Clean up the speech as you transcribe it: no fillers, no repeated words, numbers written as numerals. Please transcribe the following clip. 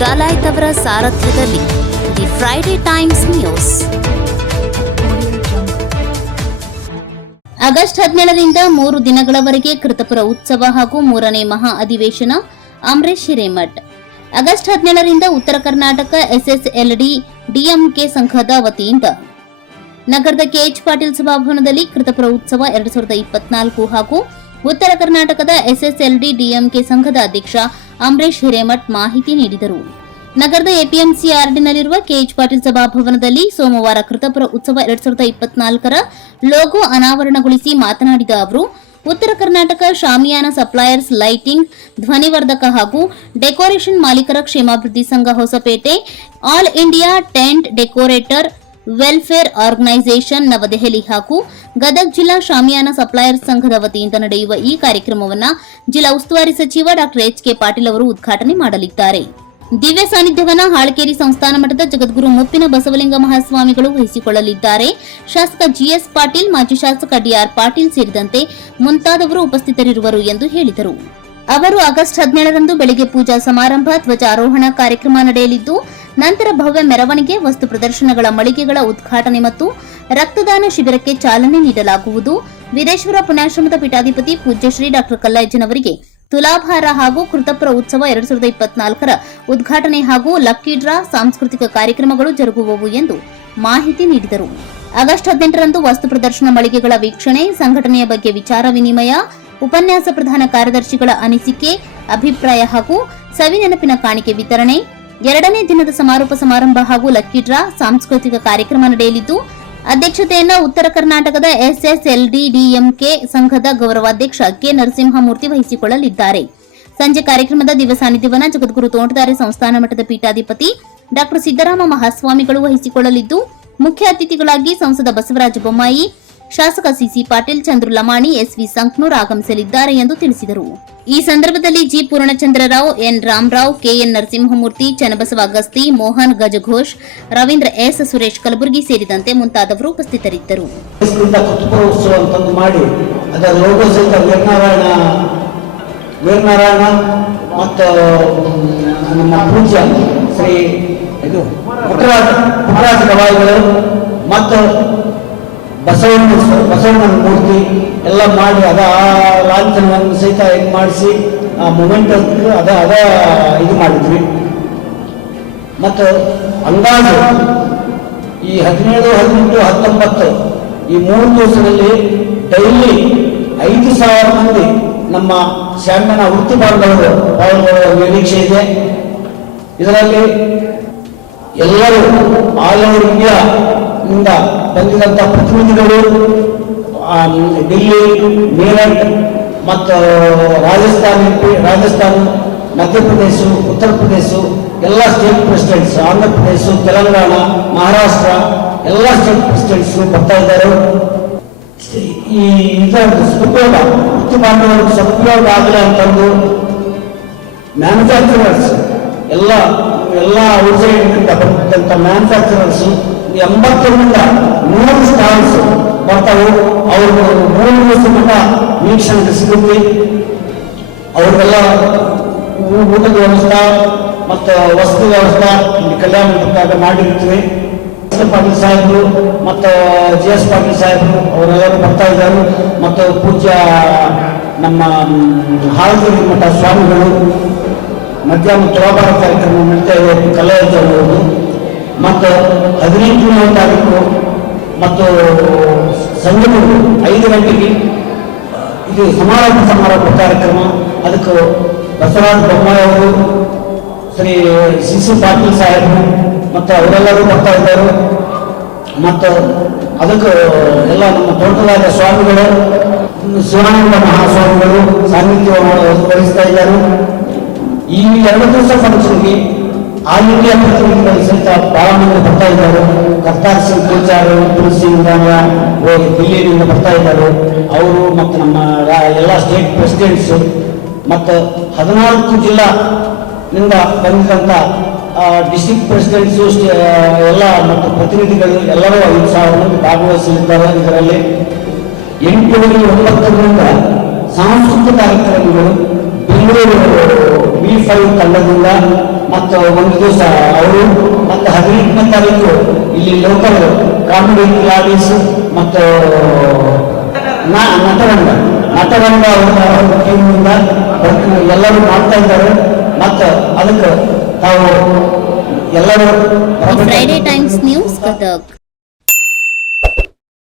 ಡಾಲಾಯ್ತ್ ಅವರ ಸಾರಥ್ಯದಲ್ಲಿ the Friday Times news. August 17ರಿಂದ 3 ದಿನಗಳವರೆಗೆ ಕೃತಪುರ ಉತ್ಸವ ಹಾಗೂ 3ನೇ ಮಹಾ ಅಧಿವೇಶನ. ಅಂಬರೀಶ್ ಹಿರೇಮಠ್. ಆಗಸ್ಟ್ 17ರಿಂದ ಉತ್ತರ ಕರ್ನಾಟಕ ಎಸ್ಎಸ್ಎಲ್ಡಿ ಡಿಎಂಕೆ ಸಂಘದ ವತಿಯಿಂದ ನಗರದ ಕೆಎಚ್ ಪಾಟೀಲ್ ಸಭಾಭವನದಲ್ಲಿ ಕೃತಪುರ ಉತ್ಸವ 2024 ಹಾಗೂ ಉತ್ತರ ಕರ್ನಾಟಕದ ಎಸ್ಎಸ್ಎಲ್ಡಿ ಡಿಎಂಕೆ ಸಂಘದ ಅಧ್ಯಕ್ಷ ಅಂಬರೀಶ್ ಹಿರೇಮಠ್ ಮಾಹಿತಿ ನೀಡಿದರು. ನಗರದ ಎಪಿಎಂಸಿ ಯಾರ್ಡಿನಲ್ಲಿರುವ ಕೆಎಚ್ ಪಾಟೀಲ್ ಸಭಾಭವನದಲ್ಲಿ ಸೋಮವಾರ ಕೃತಪುರ ಉತ್ಸವ 2024ರ ಲೋಗೋ ಅನಾವರಣಗೊಳಿಸಿ ಮಾತನಾಡಿದ ಅವರು, ಉತ್ತರ ಕರ್ನಾಟಕ ಶಾಮಿಯಾನ ಸಪ್ಲೈಯರ್ಸ್ ಲೈಟಿಂಗ್, ಧ್ವನಿವರ್ಧಕ ಹಾಗೂ ಡೆಕೋರೇಷನ್ ಮಾಲೀಕರ ಕ್ಷೇಮಾಭಿವೃದ್ಧಿ ಸಂಘ Hosapete, all India tent decorator welfare organisation Navadehali ಹಾಗೂ ಗದಗ ಜಿಲ್ಲಾ ಶಾಮಿಯಾನ ಸಪ್ಲೈಯರ್ಸ್ ಸಂಘದ ವತಿಯಿಂದ ನಡೆಯುವ ಈ ಕಾರ್ಯಕ್ರಮವನ್ನು ಜಿಲ್ಲಾ ಉಸ್ತುವಾರಿ ಸಚಿವ ಡಾ ಎಚ್.ಕೆ. ಪಾಟೀಲ್ ಅವರು ಉದ್ಘಾಟನೆ ಮಾಡಲಿದ್ದಾರೆ. ದಿವ್ಯ ಸಾನ್ನಿಧ್ಯವನ್ನು ಹಾಳಕೇರಿ ಸಂಸ್ಥಾನ ಮಠದ ಜಗದ್ಗುರು ಮುಪ್ಪಿನ ಬಸವಲಿಂಗ ಮಹಾಸ್ವಾಮಿಗಳು ವಹಿಸಿಕೊಳ್ಳಲಿದ್ದಾರೆ. ಶಾಸಕ ಜಿಎಸ್ ಪಾಟೀಲ್, ಮಾಜಿ ಶಾಸಕ ಡಿಆರ್ ಪಾಟೀಲ್ ಸೇರಿದಂತೆ ಮುಂತಾದವರು ಉಪಸ್ಥಿತರಿರುವರು ಎಂದು ಹೇಳಿದರು. ಅವರು ಆಗಸ್ಟ್ 17ರಂದು ಬೆಳಗ್ಗೆ ಪೂಜಾ ಸಮಾರಂಭ, ಧ್ವಜಾರೋಹಣ ಕಾರ್ಯಕ್ರಮ ನಡೆಯಲಿದ್ದು, ನಂತರ ಭವ್ಯ ಮೆರವಣಿಗೆ, ವಸ್ತು ಪ್ರದರ್ಶನಗಳ ಮಳಿಗೆಗಳ ಉದ್ಘಾಟನೆ ಮತ್ತು ರಕ್ತದಾನ ಶಿಬಿರಕ್ಕೆ ಚಾಲನೆ ನೀಡಲಾಗುವುದು. ವೀರೇಶ್ವರ ಪುಣ್ಯಾಶ್ರಮದ ಪೀಠಾಧಿಪತಿ ಪೂಜ್ಯ ಶ್ರೀ ಡಾ ಕಲ್ಲಯ್ಯಜ್ಜನ್ ಅವರಿಗೆ ತುಲಾಭಾರ ಹಾಗೂ ಕೃತಪುರ ಉತ್ಸವ 2024ರ ಉದ್ಘಾಟನೆ ಹಾಗೂ ಲಕ್ಕಿ ಡ್ರಾ ಸಾಂಸ್ಕೃತಿಕ ಕಾರ್ಯಕ್ರಮಗಳು ಜರುಗುವವು ಎಂದು ಮಾಹಿತಿ ನೀಡಿದರು. ಆಗಸ್ಟ್ 18ರಂದು ವಸ್ತು ಪ್ರದರ್ಶನ ಮಳಿಗೆಗಳ ವೀಕ್ಷಣೆ, ಸಂಘಟನೆಯ ಬಗ್ಗೆ ವಿಚಾರ ವಿನಿಮಯ, ಉಪನ್ಯಾಸ, ಪ್ರಧಾನ ಕಾರ್ಯದರ್ಶಿಗಳ ಅನಿಸಿಕೆ, ಅಭಿಪ್ರಾಯ ಹಾಗೂ ಸವಿನೆನಪಿನ ಕಾಣಿಕೆ ವಿತರಣೆ, 2ನೇ ದಿನದ ಸಮಾರೋಪ ಸಮಾರಂಭ ಹಾಗೂ ಲಕ್ಕಿ ಡ್ರಾ ಸಾಂಸ್ಕೃತಿಕ ಕಾರ್ಯಕ್ರಮ ನಡೆಯಲಿದ್ದು, ಅಧ್ಯಕ್ಷತೆಯನ್ನು ಉತ್ತರ ಕರ್ನಾಟಕದ ಎಸ್ಎಸ್ಎಲ್ಡಿ ಡಿಎಂಕೆ ಸಂಘದ ಗೌರವಾಧ್ಯಕ್ಷ ಕೆ ನರಸಿಂಹಮೂರ್ತಿ ವಹಿಸಿಕೊಳ್ಳಲಿದ್ದಾರೆ. ಸಂಜೆ ಕಾರ್ಯಕ್ರಮದ ದಿವ್ಯ ಸಾನ್ನಿಧ್ಯವನ್ನು ಜಗದ್ಗುರು ತೋಂಟದಾರ್ಯ ಸಂಸ್ಥಾನ ಮಠದ ಪೀಠಾಧಿಪತಿ ಡಾ ಸಿದ್ದರಾಮ ಮಹಾಸ್ವಾಮಿಗಳು ವಹಿಸಿಕೊಳ್ಳಲಿದ್ದು, ಮುಖ್ಯ ಅತಿಥಿಗಳಾಗಿ ಸಂಸದ ಬಸವರಾಜ ಬೊಮ್ಮಾಯಿ, ಶಾಸಕ ಸಿಸಿ ಪಾಟೀಲ್, ಚಂದ್ರು ಲಮಾಣಿ, ಎಸ್ವಿ ಸಂಕ್ನೂರ್ ಆಗಮಿಸಲಿದ್ದಾರೆ ಎಂದು ತಿಳಿಸಿದರು. ಈ ಸಂದರ್ಭದಲ್ಲಿ G Purnachandrarao, N Ramarao, KN Narasimhamurthy, Channabasava Agasti, Mohan Gajaghosh, Ravindra S, Suresh Kalaburgi ಸೇರಿದಂತೆ ಮುಂತಾದವರು ಉಪಸ್ಥಿತರಿದ್ದರು. ವೀರನಾರಾಯಣ ಮತ್ತು ನಮ್ಮ ಪೂಜ್ಯ ಶ್ರೀ ಪುಟ್ಟರಾಜ ಗವಾಯಿಗಳು ಮತ್ತು ಬಸವಣ್ಣನ ಮೂರ್ತಿ ಎಲ್ಲ ಮಾಡಿ ಆ ಲಾಂಛನವನ್ನು ಸಹಿತ ಇದು ಮಾಡಿಸಿ ಆ ಮೂಮೆಂಟ್ ಇದು ಮಾಡಿದ್ವಿ. ಮತ್ತು ಅಂದಾಜು ಈ 17, 18, 19 ಈ 3 ದಿವಸದಲ್ಲಿ ಡೈಲಿ 5,000 ಮಂದಿ ನಮ್ಮ ಶಾಮ್ಯನ ವೃತ್ತಿ ಬಾಂಧವರು ಪಾಲ್ಗೊಳ್ಳುವ ನಿರೀಕ್ಷೆ ಇದೆ. ಇದರಲ್ಲಿ ಎಲ್ಲರೂ ಆಲ್ ಓವರ್ ಇಂಡಿಯಾದಿಂದ ಬಂದಿದಂಥ ಪ್ರತಿನಿಧಿಗಳು ದಿಲ್ಲಿ, ಮೀರಟ್ ಮತ್ತು ರಾಜಸ್ಥಾನ, ಮಧ್ಯಪ್ರದೇಶ, ಉತ್ತರ ಪ್ರದೇಶ ಎಲ್ಲ ಸ್ಟೇಟ್ ಪ್ರೆಸಿಡೆಂಟ್ಸ್, ಆಂಧ್ರ ಪ್ರದೇಶ, ತೆಲಂಗಾಣ, ಮಹಾರಾಷ್ಟ್ರ ಎಲ್ಲ ಸ್ಟೇಟ್ ಪ್ರೆಸಿಡೆಂಟ್ಸ್ ಬರ್ತಾ ಇದ್ದಾರೆ. ಈ ಸದುಪಯೋಗ ವೃತ್ತಿ ಬಾಂಧವರಿಗೆ ಸದುಪಯೋಗ ಆಗಲಿ ಅಂತಂದು ಮ್ಯಾನುಫ್ಯಾಕ್ಚರರ್ಸ್ ಎಲ್ಲ ಔಟ್ಸೈಡ್ನಿಂದ ಬಂದಂಥ ಮ್ಯಾನುಫ್ಯಾಕ್ಚರರ್ಸ್ 80ರಿಂದ 100 ಸ್ಟಾಲ್ಸ್ ಬರ್ತಾವೆ. ಅವ್ರಿಗೆ 3 ದಿವಸ ಮಟ್ಟ ವೀಕ್ಷಣೆ ಸಿಗುತ್ತೆ. ಅವ್ರಿಗೆಲ್ಲ ಊಟದ ವ್ಯವಸ್ಥೆ ಮತ್ತು ವಸತಿ ವ್ಯವಸ್ಥೆ ಕಲ್ಯಾಣ ಮಂಟಪದಾಗ ಮಾಡಿರ್ತೀವಿ. ಪಾಟೀಲ್ ಸಾಹೇಬರು ಮತ್ತು ಜಿಎಸ್ ಪಾಟೀಲ್ ಸಾಹೇಬರು ಅವರೆಲ್ಲರೂ ಬರ್ತಾ ಇದ್ದಾರೆ. ಮತ್ತು ಪೂಜ್ಯ ನಮ್ಮ ಹಾಳಕೇರಿ ಮಠ ಸ್ವಾಮಿಗಳು ಮಧ್ಯಾಹ್ನ ತುಲಾಭಾರ ಕಾರ್ಯಕ್ರಮ ನಡೀತಾ ಇದೆ. ಕಲ್ಲಯ್ಯಜ್ಜನವರು ಮತ್ತು 18ನೇ ತಾರೀಕು ಮತ್ತು ಸಂಜೆ 5 ಗಂಟೆಗೆ ಇದು ಸಮಾರೋಪ ಕಾರ್ಯಕ್ರಮ. ಅದಕ್ಕೆ ಬಸವರಾಜ ಬೊಮ್ಮಾಯಿ ಅವರು, ಶ್ರೀ ಸಿಸಿ ಪಾಟೀಲ್ ಸಾಹೇಬರು ಮತ್ತು ಅವರೆಲ್ಲರೂ ಬರ್ತಾ ಇದ್ದಾರೆ. ಮತ್ತು ಅದಕ್ಕೆ ಎಲ್ಲ ನಮ್ಮ ತೋಟದಾರ್ಯ ಸ್ವಾಮಿಗಳು, ಶಿವಾನಂದ ಮಹಾಸ್ವಾಮಿಗಳು ಸಾನ್ನಿಧ್ಯವನ್ನು ವಹಿಸ್ತಾ ಇದ್ದಾರೆ. ಈ 2 ದಿವಸ ಫಂಕ್ಷನ್ಗೆ ಆಲ್ ಇಂಡಿಯಾ ಪ್ರತಿನಿಧಿಗಳು ಸಹಿತ ಬಹಳ ಮಂದಿ ಬರ್ತಾ ಇದ್ದಾರೆ. ಕರ್ತಾರ್ ಸಿಂಗ್ ಪೂಜಾರು, ತುಳಸಿಯಿಂದ ದಿಲ್ಲಿಯಿಂದ ಬರ್ತಾ ಇದ್ದಾರೆ. ಅವರು ಮತ್ತು ನಮ್ಮ ಎಲ್ಲ ಸ್ಟೇಟ್ ಪ್ರೆಸಿಡೆಂಟ್ಸ್ ಮತ್ತು 14 ಜಿಲ್ಲಾನಿಂದ ಬಂದಿದ್ದಂಥ ಡಿಸ್ಟ್ರಿಕ್ಟ್ ಪ್ರೆಸಿಡೆಂಟ್ಸು ಎಲ್ಲ ಮತ್ತು ಪ್ರತಿನಿಧಿಗಳು ಎಲ್ಲರೂ 5,000 ಮಂದಿ ಭಾಗವಹಿಸಲಿದ್ದಾರೆ. ಇದರಲ್ಲಿ 8-9ರಿಂದ ಸಾಂಸ್ಕೃತಿಕ ಕಾರ್ಯಕ್ರಮಗಳು ಬೆಂಗಳೂರು B5 ತಂಡದಿಂದ ಮತ್ತು ಒಂದು ದಿವಸ ಅವರು ಮತ್ತು 18ನೇ ತಾರೀಕು ಇಲ್ಲಿ ಲೋಕಲ್ ಕಾಮಿಡಿ ಕ್ಲಾಡೀಸ್ ಮತ್ತು ನಟರಂಗ ಅವರ ಟೀಮ್ನಿಂದ ಎಲ್ಲರೂ ಮಾಡ್ತಾ ಇದ್ದಾರೆ. ಮತ್ತು ಅದಕ್ಕೆ ತಾವು ಎಲ್ಲರೂ ಫ್ರೈಡೆ ಟೈಮ್ಸ್ ನ್ಯೂಸ್ ಗದಗ್.